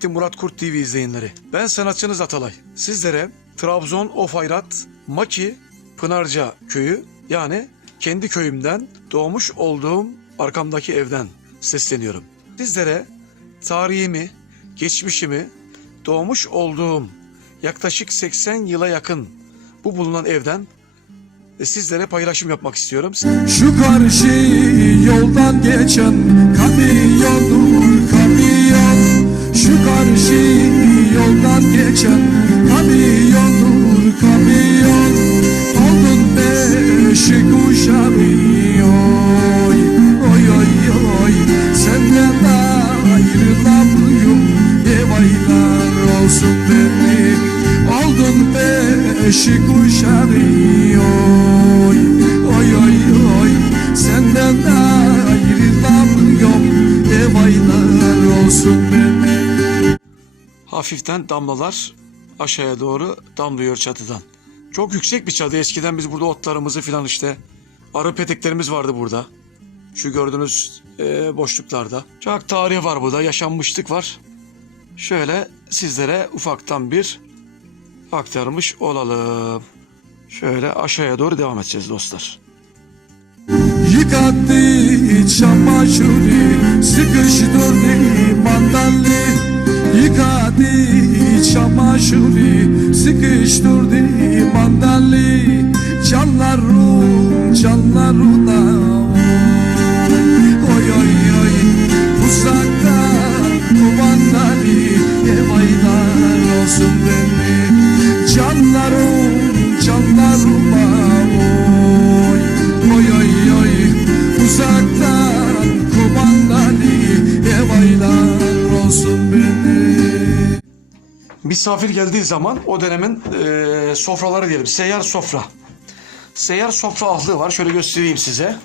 kıymetli Murat Kurt TV izleyenleri. Ben sanatçınız Atalay. Sizlere Trabzon Ofayrat Maki Pınarca köyü yani kendi köyümden doğmuş olduğum arkamdaki evden sesleniyorum. Sizlere tarihimi, geçmişimi, doğmuş olduğum yaklaşık 80 yıla yakın bu bulunan evden e, sizlere paylaşım yapmak istiyorum. Şu karşı yoldan geçen kamyondur beşi kuşağı oy oy oy oy Senden ayrılamıyorum ev aylar olsun Hafiften damlalar aşağıya doğru damlıyor çatıdan. Çok yüksek bir çadı. Eskiden biz burada otlarımızı filan işte arı peteklerimiz vardı burada. Şu gördüğünüz e, boşluklarda. Çok tarih var burada. Yaşanmışlık var. Şöyle sizlere ufaktan bir aktarmış olalım. Şöyle aşağıya doğru devam edeceğiz dostlar. Yıkadı çamaşırı Sıkıştırdı mandalli Yıkadı çamaşırı Sıkıştırdı mandalli Canlarım canlarına Misafir geldiği zaman o dönemin e, sofraları diyelim. Seyyar sofra. Seyyar sofra altlığı var. Şöyle göstereyim size.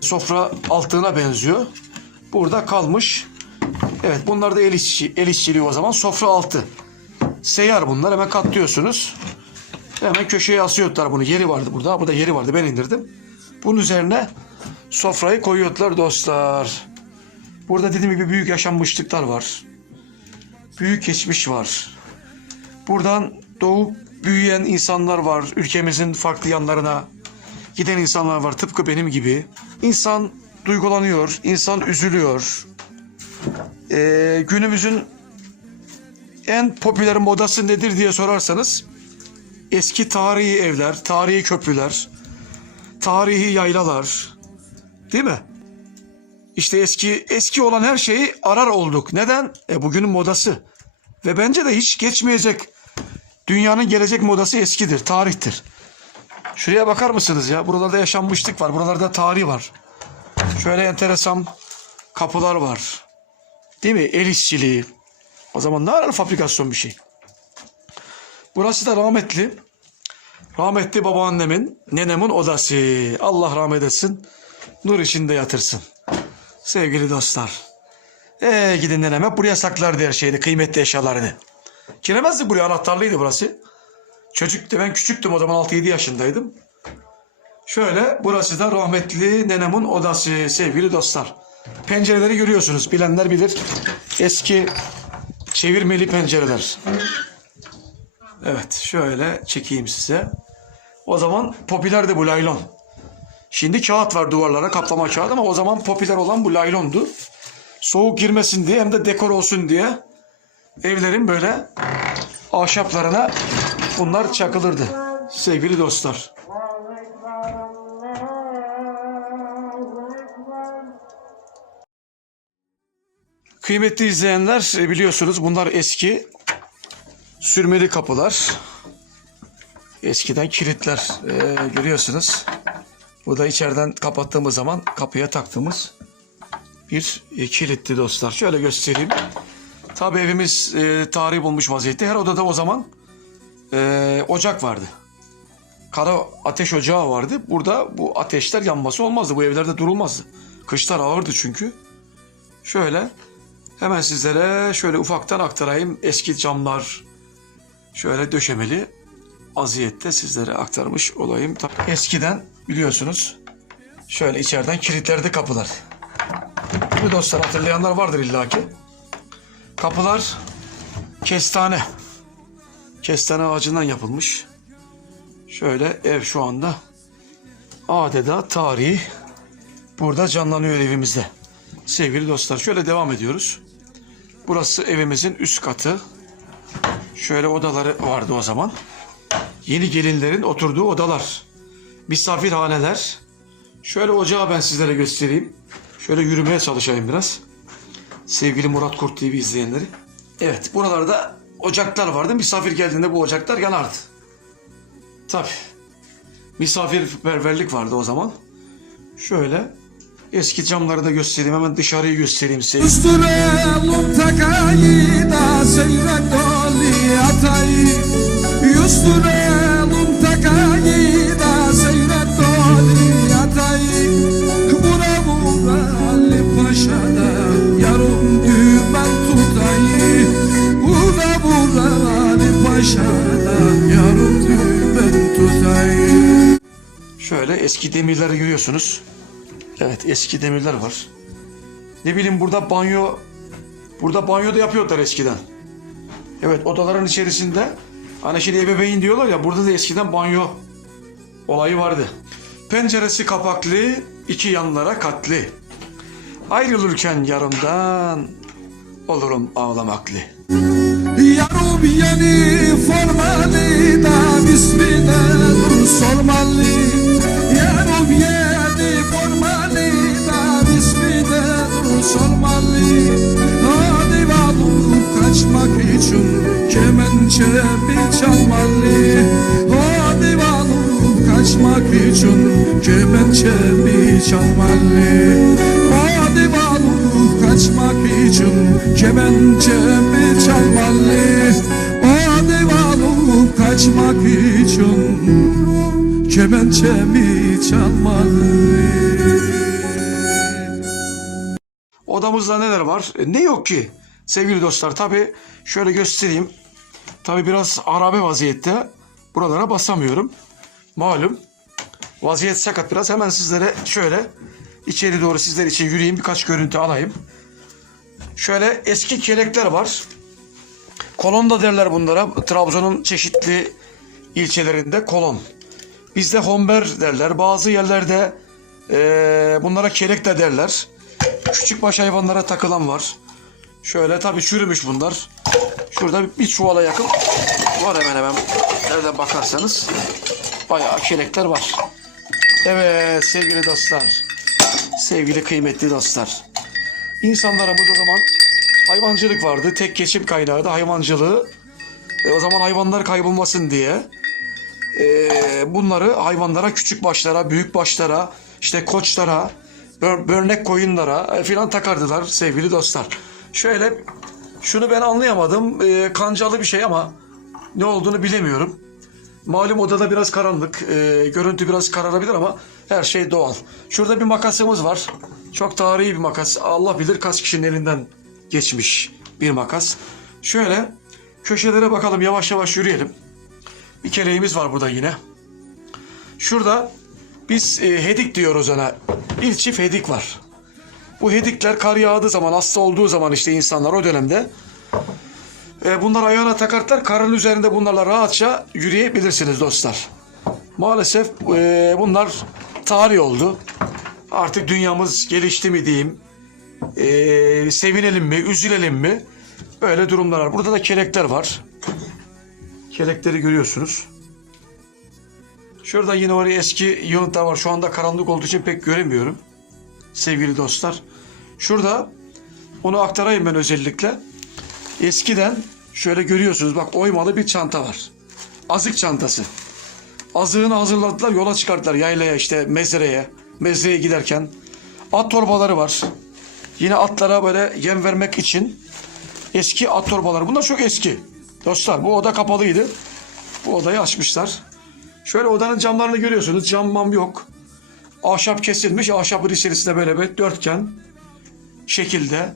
Sofra altlığına benziyor. Burada kalmış. Evet bunlar da el, işçi, el işçiliği o zaman. Sofra altı. Seyyar bunlar. Hemen katlıyorsunuz. Hemen köşeye asıyorlar bunu. Yeri vardı burada. Burada yeri vardı. Ben indirdim. Bunun üzerine sofrayı koyuyorlar dostlar. Burada dediğim gibi büyük yaşanmışlıklar var. Büyük geçmiş var. Buradan doğup büyüyen insanlar var. Ülkemizin farklı yanlarına giden insanlar var. Tıpkı benim gibi. İnsan duygulanıyor, insan üzülüyor. Ee, günümüzün en popüler modası nedir diye sorarsanız eski tarihi evler, tarihi köprüler, tarihi yaylalar. Değil mi? İşte eski eski olan her şeyi arar olduk. Neden? E bugünün modası. Ve bence de hiç geçmeyecek. Dünyanın gelecek modası eskidir, tarihtir. Şuraya bakar mısınız ya? Buralarda yaşanmışlık var. Buralarda tarih var. Şöyle enteresan kapılar var. Değil mi? El işçiliği. O zaman ne arar fabrikasyon bir şey. Burası da rahmetli. Rahmetli babaannemin, nenemin odası. Allah rahmet etsin. Nur içinde yatırsın. Sevgili dostlar. Ee gidin nenem hep buraya saklardı her şeyini, kıymetli eşyalarını. Giremezdik buraya, anahtarlıydı burası. Çocuktu, ben küçüktüm o zaman 6-7 yaşındaydım. Şöyle, burası da rahmetli nenemin odası sevgili dostlar. Pencereleri görüyorsunuz, bilenler bilir. Eski çevirmeli pencereler. Evet, şöyle çekeyim size. O zaman popülerdi bu laylon. Şimdi kağıt var duvarlara, kaplama kağıt ama o zaman popüler olan bu laylondu. Soğuk girmesin diye hem de dekor olsun diye evlerin böyle ahşaplarına bunlar çakılırdı. Sevgili dostlar. Kıymetli izleyenler e, biliyorsunuz bunlar eski sürmeli kapılar. Eskiden kilitler e, görüyorsunuz. Bu da içeriden kapattığımız zaman kapıya taktığımız bir e, kilitli dostlar. Şöyle göstereyim. Tabii evimiz e, tarihi bulmuş vaziyette. Her odada o zaman e, ocak vardı. Kara ateş ocağı vardı. Burada bu ateşler yanması olmazdı. Bu evlerde durulmazdı. Kışlar ağırdı çünkü. Şöyle hemen sizlere şöyle ufaktan aktarayım. Eski camlar şöyle döşemeli vaziyette sizlere aktarmış olayım. Eskiden biliyorsunuz şöyle içeriden kilitlerde kapılar. Bu dostlar hatırlayanlar vardır illaki. Kapılar kestane. Kestane ağacından yapılmış. Şöyle ev şu anda adeta tarihi burada canlanıyor evimizde. Sevgili dostlar şöyle devam ediyoruz. Burası evimizin üst katı. Şöyle odaları vardı o zaman. Yeni gelinlerin oturduğu odalar. Misafirhaneler. Şöyle ocağı ben sizlere göstereyim. Şöyle yürümeye çalışayım biraz. Sevgili Murat Kurt TV izleyenleri. Evet buralarda ocaklar vardı. Misafir geldiğinde bu ocaklar yanardı. Tabi. Misafirperverlik vardı o zaman. Şöyle eski camları da göstereyim. Hemen dışarıyı göstereyim size. Usturelum takayı da seyret doli atayı Usturelum Şöyle eski demirleri görüyorsunuz. Evet eski demirler var. Ne bileyim burada banyo burada banyo da yapıyorlar eskiden. Evet odaların içerisinde hani şimdi ebeveyn diyorlar ya burada da eskiden banyo olayı vardı. Penceresi kapaklı, iki yanlara katlı. Ayrılırken yarımdan olurum ağlamaklı. Yarım yeni formalı da bismine sormalı valup kaçmak için kemençemi çalmalı Hadi kaçmak için kemençemi çalmalı Hadi kaçmak için kemençemi çalmalı Hadi kaçmak için kemençemi çalmalı Odamızda neler var? E, Ne yok ki? Sevgili dostlar tabi şöyle göstereyim. Tabi biraz arabe vaziyette. Buralara basamıyorum. Malum. Vaziyet sakat biraz. Hemen sizlere şöyle içeri doğru sizler için yürüyeyim. Birkaç görüntü alayım. Şöyle eski kelekler var. Kolon da derler bunlara. Trabzon'un çeşitli ilçelerinde kolon. Bizde homber derler. Bazı yerlerde eee, bunlara kelek de derler. Küçük baş hayvanlara takılan var. Şöyle tabii çürümüş bunlar. Şurada bir çuvala yakın var hemen hemen. Nereden bakarsanız bayağı kelekler var. Evet sevgili dostlar. Sevgili kıymetli dostlar. İnsanlarımız o zaman hayvancılık vardı. Tek geçim kaynağı da hayvancılığı. E, o zaman hayvanlar kaybolmasın diye e, bunları hayvanlara, küçük başlara, büyük başlara, işte koçlara, börnek koyunlara e, filan takardılar sevgili dostlar. Şöyle şunu ben anlayamadım. E, kancalı bir şey ama ne olduğunu bilemiyorum. Malum odada biraz karanlık. e, görüntü biraz kararabilir ama her şey doğal. Şurada bir makasımız var. Çok tarihi bir makas. Allah bilir kaç kişinin elinden geçmiş bir makas. Şöyle köşelere bakalım yavaş yavaş yürüyelim. Bir keleğimiz var burada yine. Şurada biz e, hedik diyoruz ona. Bir çift hedik var. Bu hedikler kar yağdığı zaman, hasta olduğu zaman işte insanlar o dönemde e, bunlar ayağına takarlar. Karın üzerinde bunlarla rahatça yürüyebilirsiniz dostlar. Maalesef e, bunlar tarih oldu. Artık dünyamız gelişti mi diyeyim. E, sevinelim mi, üzülelim mi? Böyle durumlar var. Burada da kelekler var. Kelekleri görüyorsunuz. Şurada yine oraya eski yığıntılar var. Şu anda karanlık olduğu için pek göremiyorum. Sevgili dostlar. Şurada onu aktarayım ben özellikle. Eskiden şöyle görüyorsunuz bak oymalı bir çanta var. Azık çantası. Azığını hazırladılar yola çıkarttılar yaylaya işte mezreye. Mezreye giderken. At torbaları var. Yine atlara böyle yem vermek için eski at torbaları. Bunlar çok eski. Dostlar bu oda kapalıydı. Bu odayı açmışlar. Şöyle odanın camlarını görüyorsunuz. Cam mam yok. Ahşap kesilmiş. Ahşapın içerisinde böyle bir dörtgen şekilde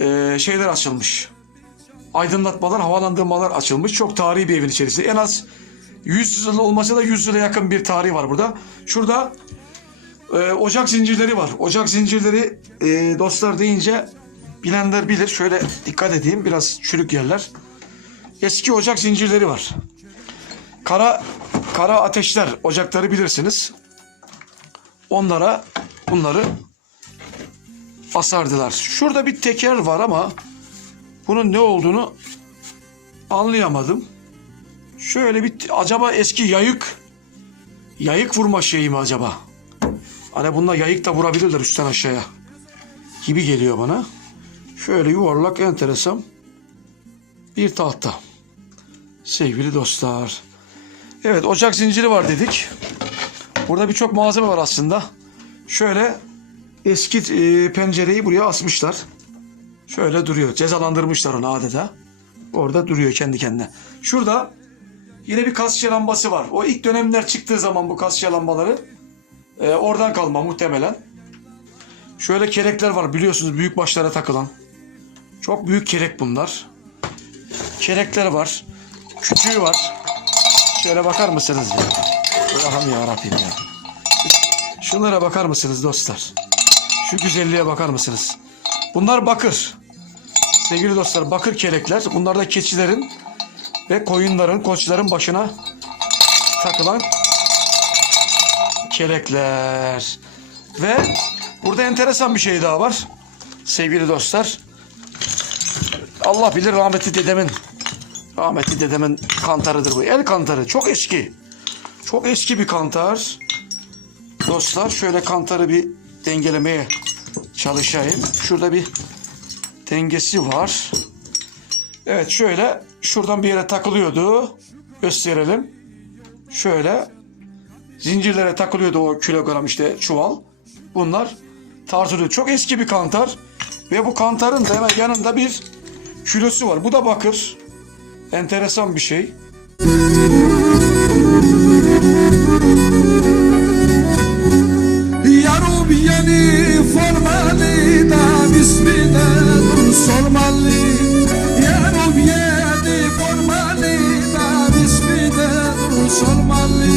eee, şeyler açılmış. Aydınlatmalar, havalandırmalar açılmış. Çok tarihi bir evin içerisinde. En az 100 yıl olmasa da 100 yıla yakın bir tarihi var burada. Şurada e, ocak zincirleri var. Ocak zincirleri e, dostlar deyince bilenler bilir. Şöyle dikkat edeyim. Biraz çürük yerler. Eski ocak zincirleri var. Kara kara ateşler ocakları bilirsiniz. Onlara bunları asardılar. Şurada bir teker var ama bunun ne olduğunu anlayamadım. Şöyle bir acaba eski yayık yayık vurma şeyi mi acaba? Hani bununla yayık da vurabilirler üstten aşağıya. Gibi geliyor bana. Şöyle yuvarlak enteresan bir tahta. Sevgili dostlar. Evet ocak zinciri var dedik. Burada birçok malzeme var aslında. Şöyle eski e, pencereyi buraya asmışlar. Şöyle duruyor. Cezalandırmışlar onu adeta. Orada duruyor kendi kendine. Şurada yine bir kasya lambası var. O ilk dönemler çıktığı zaman bu kasya lambaları e, oradan kalma muhtemelen. Şöyle kerekler var biliyorsunuz büyük başlara takılan. Çok büyük kerek bunlar. Kerekler var. Küçüğü var. Şöyle bakar mısınız ya? Allah'ım ya Rabbim ya. Şunlara bakar mısınız dostlar? Şu güzelliğe bakar mısınız? Bunlar bakır. Sevgili dostlar bakır kelekler. Bunlar da keçilerin ve koyunların, koçların başına takılan kelekler. Ve burada enteresan bir şey daha var. Sevgili dostlar. Allah bilir rahmetli dedemin rahmetli dedemin kantarıdır bu. El kantarı. Çok eski. Çok eski bir kantar. Dostlar şöyle kantarı bir dengelemeye çalışayım. Şurada bir dengesi var. Evet şöyle şuradan bir yere takılıyordu. Gösterelim. Şöyle zincirlere takılıyordu o kilogram işte çuval. Bunlar tartılıyor. Çok eski bir kantar. Ve bu kantarın da hemen yanında bir kilosu var. Bu da bakır. Enteresan bir şey. Yarım yeni formalı da bismine dur sormalı. Yeni formalı da bismine dur sormalı.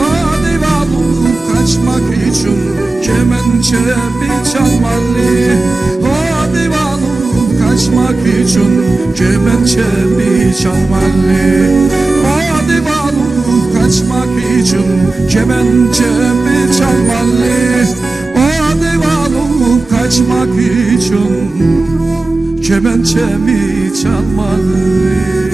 Hadi balık kaçmak için kemençemi çalmalı. Hadi kaçmak için kemençemi çalmalı? Hadi balık kaçmak için kemençemi çalmalı? Hadi balık kaçmak için kemençemi çalmalı